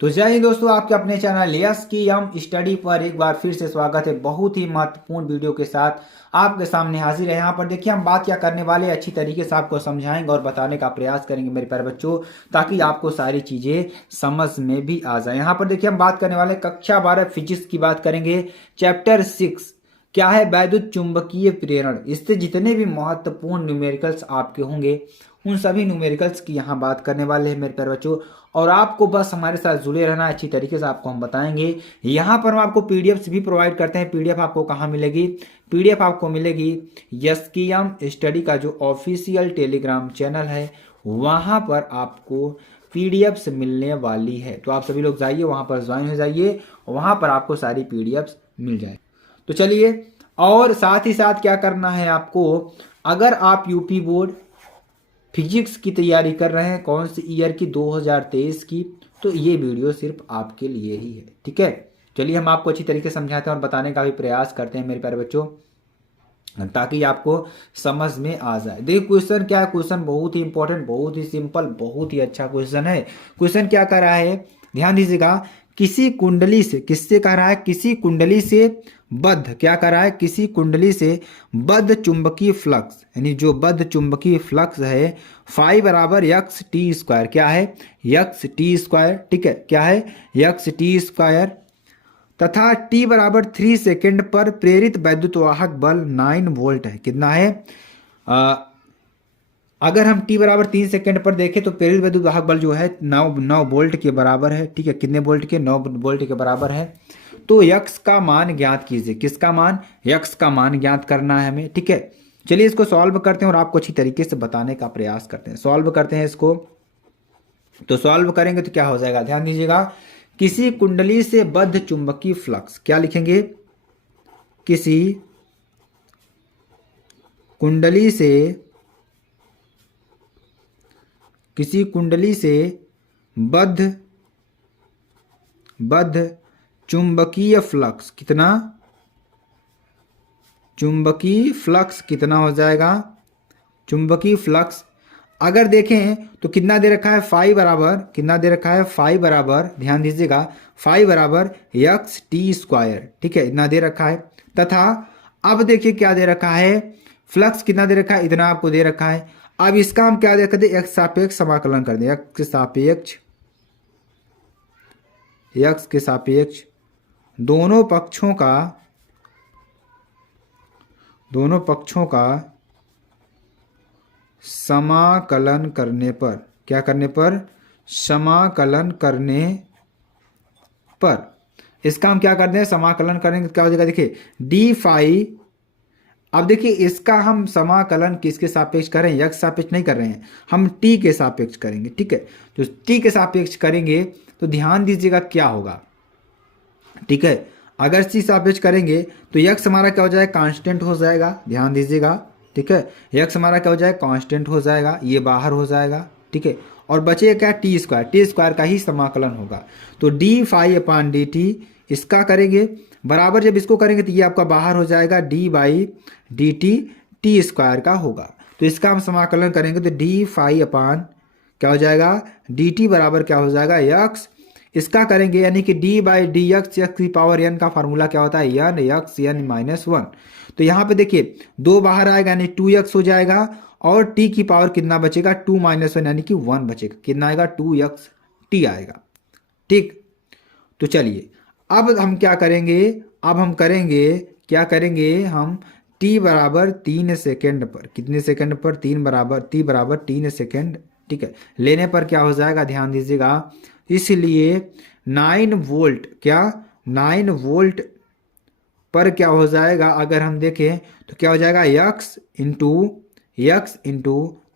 तो जय हिंद दोस्तों, आपके अपने चैनल यस की हम स्टडी पर एक बार फिर से स्वागत है। बहुत ही महत्वपूर्ण वीडियो के साथ आपके सामने हाजिर है। यहाँ पर देखिए हम बात क्या करने वाले अच्छी तरीके से आपको समझाएंगे और बताने का प्रयास करेंगे मेरे प्यारे बच्चों, ताकि आपको सारी चीजें समझ में भी आ जाए। यहाँ पर देखिए हम बात करने वाले कक्षा 12 फिजिक्स की बात करेंगे। चैप्टर 6 क्या है, वैद्युत चुंबकीय प्रेरण। इससे जितने भी महत्वपूर्ण न्यूमेरिकल्स आपके होंगे उन सभी न्यूमेरिकल्स की यहाँ बात करने वाले हैं मेरे प्यारे बच्चों। और आपको बस हमारे साथ जुड़े रहना, अच्छी तरीके से आपको हम बताएंगे। यहाँ पर हम आपको पीडीएफ भी प्रोवाइड करते हैं। पीडीएफ आपको कहाँ मिलेगी? पीडीएफ आपको मिलेगी यस की हम स्टडी का जो ऑफिशियल टेलीग्राम चैनल है, वहाँ पर आपको पीडीएफ मिलने वाली है। तो आप सभी लोग जाइए वहाँ पर ज्वाइन हो जाइए, वहाँ पर आपको सारी पीडीएफ मिल जाए। तो चलिए, और साथ ही साथ क्या करना है आपको, अगर आप यूपी बोर्ड फिजिक्स की तैयारी कर रहे हैं, कौन सी ईयर की, 2023 की, तो ये वीडियो सिर्फ आपके लिए ही है। ठीक है, चलिए हम आपको अच्छी तरीके से समझाते हैं और बताने का भी प्रयास करते हैं मेरे प्यारे बच्चों, ताकि आपको समझ में आ जाए। देखिए क्वेश्चन क्या है, क्वेश्चन बहुत ही इंपॉर्टेंट, बहुत ही सिंपल, बहुत ही अच्छा क्वेश्चन है। क्वेश्चन क्या कर रहा है, ध्यान दीजिएगा। किसी कुंडली से, किससे कह रहा है, किसी कुंडली से बद्ध, क्या कर रहा है, किसी कुंडली से बद्ध चुंबकीय फ्लक्स, यानी जो बद्ध चुंबकीय फ्लक्स है, फाई बराबर यक्स टी स्क्वायर, क्या है, यक्स टी स्क्वायर। ठीक है, क्या है, यक्स टी स्क्वायर, तथा t बराबर 3 सेकेंड पर प्रेरित वैद्युतवाहक बल 9 वोल्ट है। कितना है? अगर हम t बराबर 3 सेकेंड पर देखें तो प्रेरित वैद्युतवाहक बल जो है 9 वोल्ट के बराबर है। ठीक है, कितने वोल्ट के? 9 वोल्ट के बराबर है। तो यक्स का मान ज्ञात कीजिए। किसका मान? यक्स का मान ज्ञात करना है हमें। ठीक है, चलिए इसको सॉल्व करते हैं और आपको अच्छी तरीके से बताने का प्रयास करते हैं। सॉल्व करते हैं इसको। तो सॉल्व करेंगे तो क्या हो जाएगा, ध्यान दीजिएगा। किसी कुंडली से बद्ध चुंबकीय फ्लक्स, क्या लिखेंगे, किसी कुंडली से, किसी कुंडली से बद्ध चुंबकीय फ्लक्स, कितना, चुंबकीय फ्लक्स कितना हो जाएगा, चुंबकीय फ्लक्स अगर देखें तो कितना दे रखा है, फाई बराबर, कितना दे रखा है, फाई बराबर, ध्यान दीजिएगा, फाई बराबर यक्स टी स्क्वायर। ठीक है, इतना दे रखा है। तथा अब देखिए क्या दे रखा है, फ्लक्स कितना दे रखा है, इतना आपको दे रखा है। अब इसका हम क्या दे दें, एक्स सापेक्ष समाकलन कर दें, एक्स सापेक्ष, यक्स के सापेक्ष दोनों पक्षों का समाकलन करने पर, क्या करने पर, समाकलन करने पर, इसका हम क्या करते हैं, समाकलन करेंगे, क्या हो जाएगा, देखिए डी फाई। अब देखिए इसका हम समाकलन किसके सापेक्ष करें, यक्स सापेक्ष नहीं कर रहे हैं, हम टी के सापेक्ष करेंगे। ठीक है, तो टी के सापेक्ष करेंगे तो ध्यान दीजिएगा क्या होगा। ठीक है, अगर सी सापेक्ष करेंगे तो यक्स हमारा क्या हो जाएगा, कांस्टेंट हो जाएगा, ध्यान दीजिएगा। ठीक है, यक्स हमारा क्या हो जाएगा, कांस्टेंट हो जाएगा, ये बाहर हो जाएगा। ठीक है, और बचेगा क्या, टी स्क्वायर, टी स्क्वायर का ही समाकलन होगा। तो डी फाई अपान डी टी, इसका करेंगे बराबर, जब इसको करेंगे तो ये आपका बाहर हो जाएगा, D by D T, T square का होगा। तो इसका हम समाकलन करेंगे तो डी फाई अपान क्या हो जाएगा, डी टी बराबर क्या हो जाएगा, यक्स, इसका करेंगे यानी कि D by D x, x की पावर एन का फार्मूला क्या होता है, एन एक्स एन माइनस 1। तो यहाँ पे देखिए 2 बाहर आएगा यानी 2x हो जाएगा, और t की पावर कितना बचेगा, 2 माइनस 1 यानी कि 1 बचेगा। कितना आएगा, 2x t आएगा। ठीक, तो चलिए अब हम क्या करेंगे, अब हम करेंगे, क्या करेंगे हम, t बराबर 3 सेकेंड पर, कितने सेकेंड पर, 3 बराबर, t बराबर 3 सेकेंड, ठीक है, लेने पर क्या हो जाएगा, ध्यान दीजिएगा। इसलिए 9 वोल्ट, क्या, 9 वोल्ट पर क्या हो जाएगा, अगर हम देखें तो क्या हो जाएगा, यक्स इंटू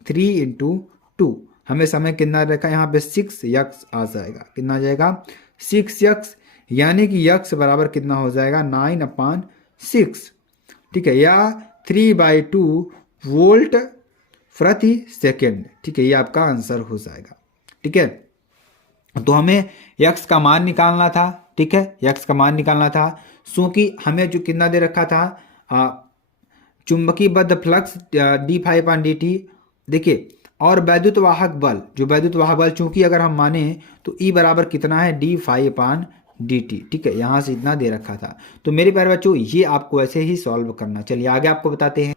3 इंटू 2, हमें समय कितना रखा है यहाँ पे, 6 यक्स आ जाएगा। कितना आ जाएगा, 6 यक्स, यानी कि यक्स बराबर कितना हो जाएगा, 9/6। ठीक है, या 3/2 वोल्ट प्रति सेकेंड। ठीक है, ये आपका आंसर हो जाएगा। ठीक है, तो हमें यक्स का मान निकालना था। ठीक है, यक्स का मान निकालना था, क्योंकि हमें जो कितना दे रखा था, चुंबकीय बद्ध फ्लक्स डी फाई अपान डी टी। देखिए और वैद्युत वाहक बल, जो वैद्युत वाहक बल चूंकि अगर हम माने तो E बराबर कितना है डी फाई अपान डी टी। ठीक है, यहाँ से इतना दे रखा था। तो मेरे प्यारे बच्चों ये आपको ऐसे ही सॉल्व करना। चलिए आगे आपको बताते हैं।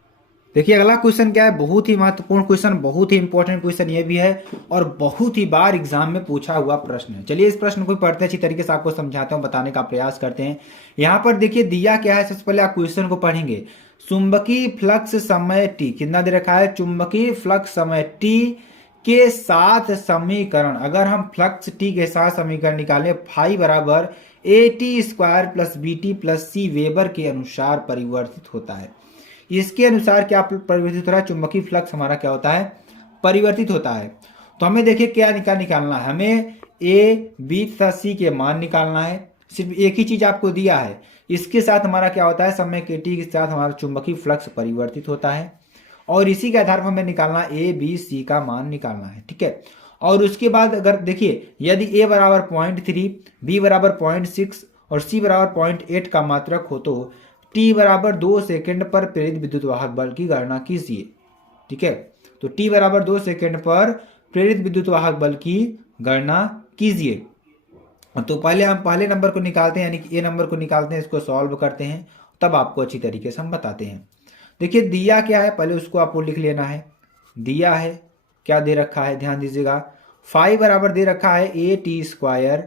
देखिए अगला क्वेश्चन क्या है, बहुत ही महत्वपूर्ण क्वेश्चन, बहुत ही इंपॉर्टेंट क्वेश्चन ये भी है और बहुत ही बार एग्जाम में पूछा हुआ प्रश्न है। चलिए इस प्रश्न को पढ़ते हैं, अच्छी तरीके से आपको समझाता हूँ, बताने का प्रयास करते हैं। यहाँ पर देखिए दिया क्या है, सबसे पहले आप क्वेश्चन को पढ़ेंगे। चुंबकीय फ्लक्स समय टी कितना दे रखा है, चुंबकीय फ्लक्स समय टी के साथ समीकरण, अगर हम फ्लक्स टी के साथ समीकरण निकालें, फाई बराबर a T square plus B T plus c Weber के अनुसार परिवर्तित होता है। इसके अनुसार क्या परिवर्तित हो रहा है, चुंबकीय फ्लक्स हमारा क्या होता है, परिवर्तित होता है। तो हमें देखिए क्या निकालना है, हमें ए बी तथा सी के मान निकालना है। सिर्फ एक ही चीज आपको दिया है, इसके साथ हमारा क्या होता है, समय के टी के साथ हमारा चुंबकीय फ्लक्स परिवर्तित होता है और इसी के आधार पर हमें निकालना ए बी सी का मान निकालना है। ठीक है, और उसके बाद अगर देखिए यदि ए बराबर 0.3, बी बराबर 0.6 और सी बराबर 0.8 का मात्रक हो तो टी बराबर 2 सेकंड पर प्रेरित विद्युत वाहक बल की गणना कीजिए। ठीक है, तो टी बराबर 2 सेकंड पर प्रेरित विद्युत वाहक बल की गणना कीजिए। तो पहले हम पहले नंबर को निकालते हैं, यानी कि ए नंबर को निकालते हैं, इसको सॉल्व करते हैं, तब आपको अच्छी तरीके से हम बताते हैं। देखिए दिया क्या है, पहले उसको आपको लिख लेना है। दिया है क्या दे रखा है, ध्यान दीजिएगा, फाई बराबर दे रखा है A T square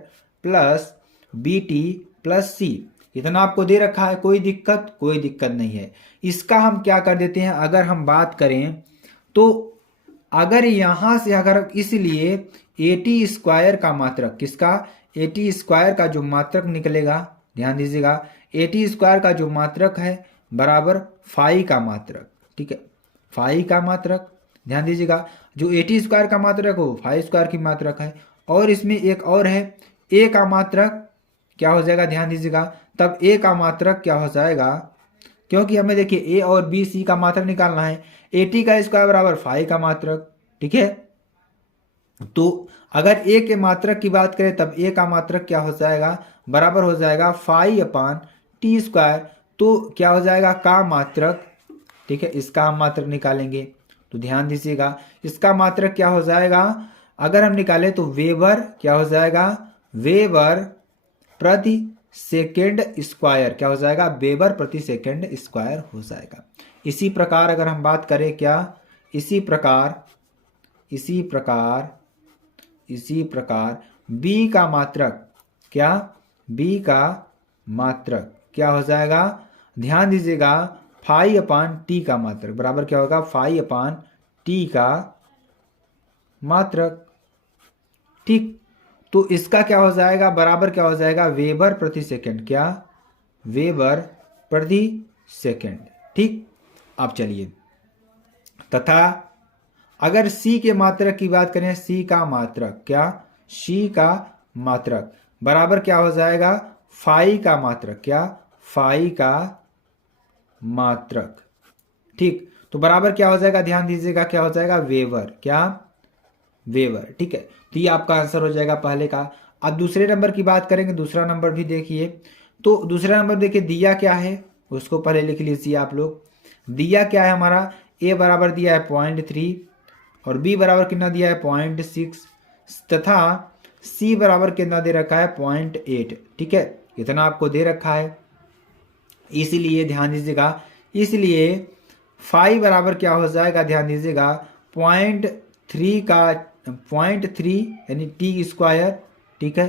plus B T plus C, इतना आपको दे रखा है। कोई दिक्कत नहीं है। इसका हम क्या कर देते हैं, अगर हम बात करें तो अगर यहां से अगर इसलिए ए टी स्क्वायर का मात्रक, किसका, ए टी स्क्वायर का जो मात्रक निकलेगा, ध्यान दीजिएगा, ए टी स्क्वायर का जो मात्रक है बराबर फाई का मात्रक। ठीक है, फाई का मात्रक, ध्यान दीजिएगा, जो ए टी स्क्वायर का मात्रक हो फाई स्क्वायर की मात्रक है। और इसमें एक और है, ए का मात्रक क्या हो जाएगा, ध्यान दीजिएगा, तब ए का मात्रक क्या हो जाएगा, क्योंकि हमें देखिए ए और बी सी का मात्रक निकालना है, ए टी का स्क्वायर बराबर फाई का मात्रक। ठीक है, तो अगर ए के मात्रक की बात करें तब ए का मात्रक क्या हो जाएगा, बराबर हो जाएगा फाई अपान टी स्क्वायर, तो क्या हो जाएगा का मात्रक। ठीक है, इसका हम मात्रक निकालेंगे, तो ध्यान दीजिएगा इसका मात्रक क्या हो जाएगा, अगर हम निकालें तो वेबर क्या हो जाएगा, वेबर प्रति सेकेंड स्क्वायर क्या हो जाएगा, वेबर प्रति सेकेंड स्क्वायर हो जाएगा। इसी प्रकार अगर हम बात करें क्या, इसी प्रकार बी का मात्रक क्या, बी का मात्रक क्या हो जाएगा, ध्यान दीजिएगा, फाई अपान टी का मात्रक बराबर क्या होगा, फाई अपान टी का मात्रक। ठीक, तो इसका क्या हो जाएगा, बराबर क्या हो जाएगा, वेबर प्रति सेकंड, क्या, वेबर प्रति सेकंड। ठीक, अब चलिए, तथा अगर सी के मात्रक की बात करें, सी का मात्रक क्या, सी का मात्रक बराबर क्या हो जाएगा, फाई का मात्रक, क्या, फाई का मात्रक। ठीक, तो बराबर क्या हो जाएगा, ध्यान दीजिएगा, क्या हो जाएगा, वेबर, क्या, वेबर। ठीक है, तो ये आपका आंसर हो जाएगा पहले का। अब दूसरे नंबर की बात करेंगे, दूसरा नंबर भी देखिए, तो दूसरा नंबर देखिए दिया क्या है, उसको पहले लिख लीजिए आप लोग। दिया क्या है हमारा, ए बराबर दिया है 0.3 और बी बराबर कितना दिया है 0.6 तथा सी बराबर कितना दे रखा है 0.8। ठीक है, इतना आपको दे रखा है, इसलिए ध्यान दीजिएगा, इसलिए फाई बराबर क्या हो जाएगा, ध्यान दीजिएगा, 0.3 का 0.3 यानी टी स्क्वायर, ठीक है,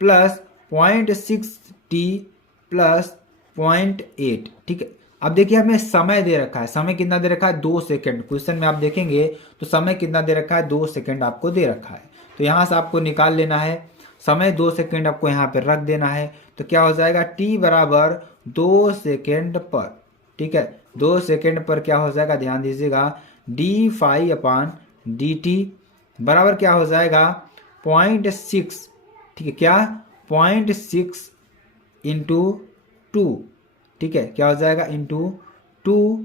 प्लस 0.6 टी प्लस 0.8। ठीक है, अब देखिए हमें समय दे रखा है, समय कितना दे रखा है, 2 सेकंड। क्वेश्चन में आप देखेंगे तो समय कितना दे रखा है, 2 सेकंड आपको दे रखा है। तो यहाँ से आपको निकाल लेना है, समय 2 सेकंड आपको यहाँ पर रख देना है। तो क्या हो जाएगा, टी बराबर 2 सेकंड पर, ठीक है, 2 सेकंड पर क्या हो जाएगा, ध्यान दीजिएगा, डी फाई अपान डी टी बराबर क्या हो जाएगा 0.6। ठीक है, क्या 0.6 इंटू 2। ठीक है, क्या हो जाएगा, इंटू 2।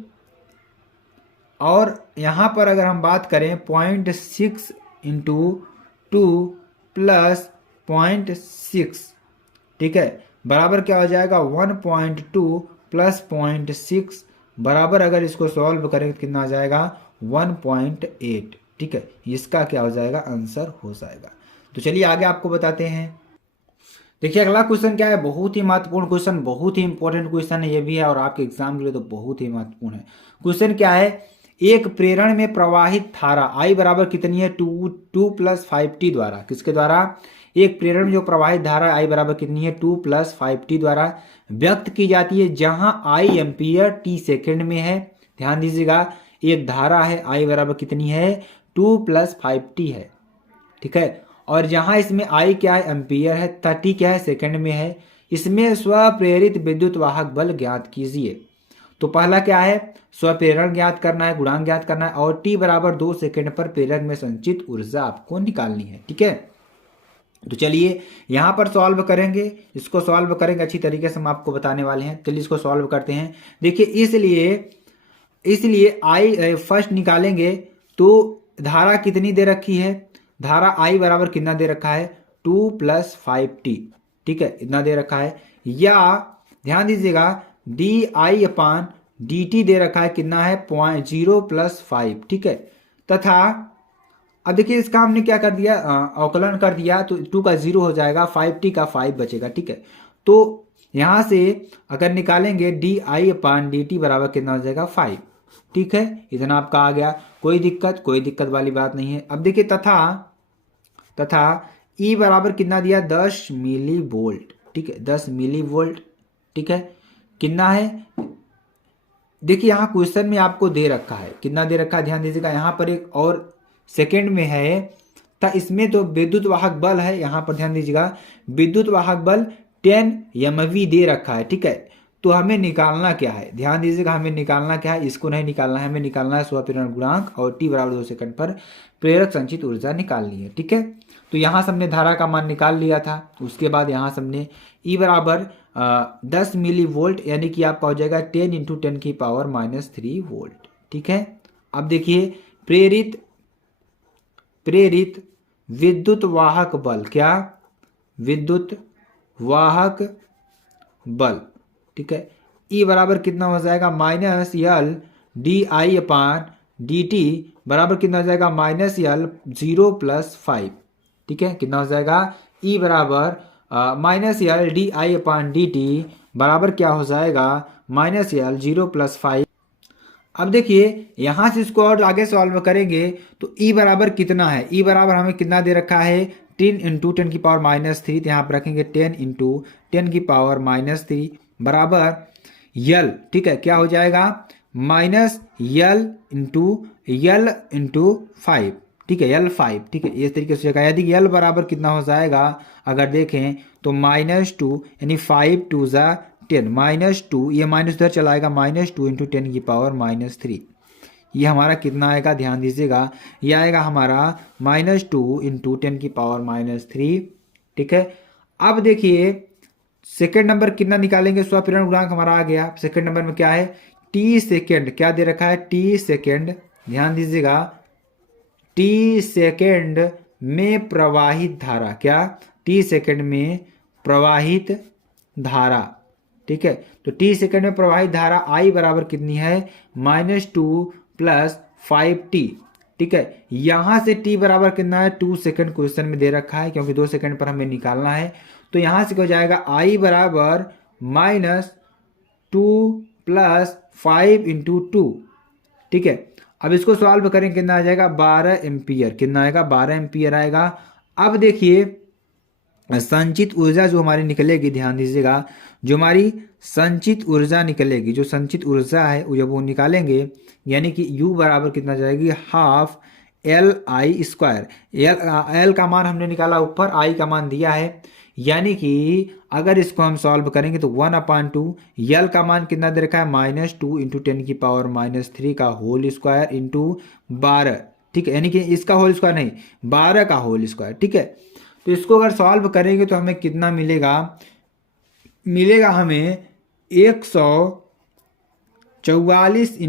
और यहाँ पर अगर हम बात करें 0.6 इंटू 2 प्लस 0.6, ठीक है, बराबर क्या हो जाएगा 1.2 प्लस 0.6 बराबर, अगर इसको सॉल्व करें तो कितना आ जाएगा 1.8। ठीक है, इसका क्या हो जाएगा, आंसर हो जाएगा। तो चलिए आगे आपको बताते हैं। देखिए अगला क्वेश्चन क्या है, बहुत ही महत्वपूर्ण क्वेश्चन, बहुत ही इंपॉर्टेंट क्वेश्चन है ये भी है, और आपके एग्जाम के लिए तो बहुत ही महत्वपूर्ण है। क्वेश्चन क्या है, एक प्रेरण में प्रवाहित धारा I बराबर कितनी है, 2 + 5t द्वारा, किसके द्वारा, एक प्रेरण में जो प्रवाहित धारा I बराबर कितनी है, 2 + 5t द्वारा व्यक्त की जाती है, जहां I एम्पियर t सेकेंड में है। ध्यान दीजिएगा, एक धारा है I बराबर कितनी है, 2 + 5t है, ठीक है, और जहां इसमें I क्या है, एम्पियर है, 30 क्या है, सेकंड में है। इसमें स्वप्रेरित विद्युत वाहक बल ज्ञात कीजिए। तो पहला क्या है, स्वप्रेरण ज्ञात करना है, गुणांक ज्ञात करना है, और t बराबर 2 सेकंड पर प्रेरक में संचित ऊर्जा आपको निकालनी है, ठीक है। तो चलिए यहां पर सॉल्व करेंगे, इसको सॉल्व करेंगे अच्छी तरीके से हम आपको बताने वाले हैं। चलिए इसको सॉल्व करते हैं। देखिए इसलिए I फर्स्ट निकालेंगे तो धारा कितनी दे रखी है, धारा I बराबर कितना दे रखा है, 2 + 5t, ठीक है, इतना दे रखा है। या ध्यान दीजिएगा di/dt दे रखा है, कितना है, 0.05, ठीक है। तथा अब देखिए इसका हमने क्या कर दिया, अवकलन कर दिया, तो 2 का 0 हो जाएगा, 5t का 5 बचेगा, ठीक है। तो यहां से अगर निकालेंगे di/dt बराबर कितना हो जाएगा, 5, ठीक है, इतना आपका आ गया, कोई दिक्कत वाली बात नहीं है। अब देखिए तथा E बराबर कितना दिया, 10 मिली वोल्ट, ठीक है, 10 मिली वोल्ट, ठीक है, कितना है, देखिए यहाँ क्वेश्चन में आपको दे रखा है, कितना दे रखा है, ध्यान दीजिएगा, यहाँ पर एक और सेकंड में है, तो इसमें तो विद्युत वाहक बल है, यहाँ पर ध्यान दीजिएगा विद्युत वाहक बल 10 MV दे रखा है, ठीक है। तो हमें निकालना क्या है, ध्यान दीजिएगा, हमें निकालना क्या है, इसको नहीं निकालना है, हमें निकालना है स्वप्रेरण गुणांक, और t बराबर 2 सेकंड पर प्रेरक संचित ऊर्जा निकालनी है, ठीक है। तो यहाँ से हमने धारा का मान निकाल लिया था। उसके बाद यहाँ से हमने E बराबर 10 मिली वोल्ट, यानी कि आपका हो जाएगा 10 × 10⁻³ वोल्ट, ठीक है। अब देखिए प्रेरित विद्युत वाहक बल, क्या, विद्युत वाहक बल, ठीक है, E बराबर कितना हो जाएगा, -L di/dt बराबर कितना हो जाएगा, -L 0 + 5, ठीक है, कितना हो जाएगा, E बराबर -L di/dt बराबर क्या हो जाएगा, -L 0 + 5। अब देखिए यहां से इसको और आगे सॉल्व करेंगे तो E बराबर कितना है, E बराबर हमें कितना दे रखा है, 10 × 10⁻³ तो यहाँ पर रखेंगे 10 × 10⁻³ बराबर L, ठीक है, क्या हो जाएगा, -L × 5, ठीक है, L5, ठीक है, इस तरीके से जाएगा। यदि L बराबर कितना हो जाएगा, अगर देखें तो -2 यानी 5 × 2 = 10, -2, ये माइनस उधर चला आएगा, -2 × 10⁻³ ये हमारा कितना आएगा, ध्यान दीजिएगा, ये आएगा हमारा -2 × 10⁻³, ठीक है। अब देखिए सेकेंड नंबर कितना निकालेंगे, स्वप्रेरण गुणांक हमारा आ गया। सेकेंड नंबर में क्या है, t सेकेंड, क्या दे रखा है, t सेकेंड, ध्यान दीजिएगा t सेकेंड में प्रवाहित धारा, क्या, t सेकेंड में प्रवाहित धारा, ठीक है। तो t सेकेंड में प्रवाहित धारा I बराबर कितनी है, -2 + 5t, ठीक है। यहां से t बराबर कितना है, 2 सेकेंड क्वेश्चन में दे रखा है, क्योंकि 2 सेकेंड पर हमें निकालना है। तो यहां से क्या हो जाएगा, I बराबर -2 + 5 × 2, ठीक है। अब इसको सॉल्व करें, कितना आ जाएगा, 12 एम्पियर, कितना आएगा, 12 एम्पियर आएगा। अब देखिए संचित ऊर्जा जो हमारी निकलेगी, ध्यान दीजिएगा, जो हमारी संचित ऊर्जा निकलेगी, जो संचित ऊर्जा है वो जब वो निकालेंगे, यानी कि U बराबर कितना जाएगी, ½ Li²। L का मान हमने निकाला ऊपर, I का मान दिया है, यानी कि अगर इसको हम सॉल्व करेंगे तो 1/2, L का मान कितना दे रखा है, -2 × 10⁻³ का होल स्क्वायर × 12, ठीक है, यानी कि इसका होल स्क्वायर नहीं, 12 का होल स्क्वायर, ठीक है। तो इसको अगर सॉल्व करेंगे तो हमें कितना मिलेगा, हमें 144 ×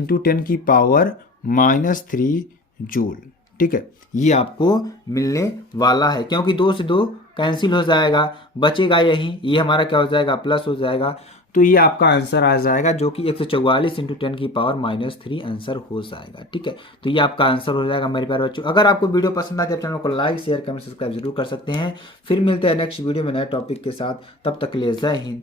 10⁻³ जूल, ठीक है, ये आपको मिलने वाला है, क्योंकि 2 से 2 कैंसिल हो जाएगा, बचेगा यही, ये हमारा क्या हो जाएगा, प्लस हो जाएगा। तो ये आपका आंसर आ जाएगा, जो कि 144 इंटू 10⁻³ आंसर हो जाएगा। ठीक है, तो ये आपका आंसर हो जाएगा मेरे प्यारे बच्चों। अगर आपको वीडियो पसंद आए तो चैनल को लाइक शेयर कमेंट सब्सक्राइब जरूर कर सकते हैं। फिर मिलते हैं नेक्स्ट वीडियो में नए टॉपिक के साथ, तब तक के लिए जय हिंद।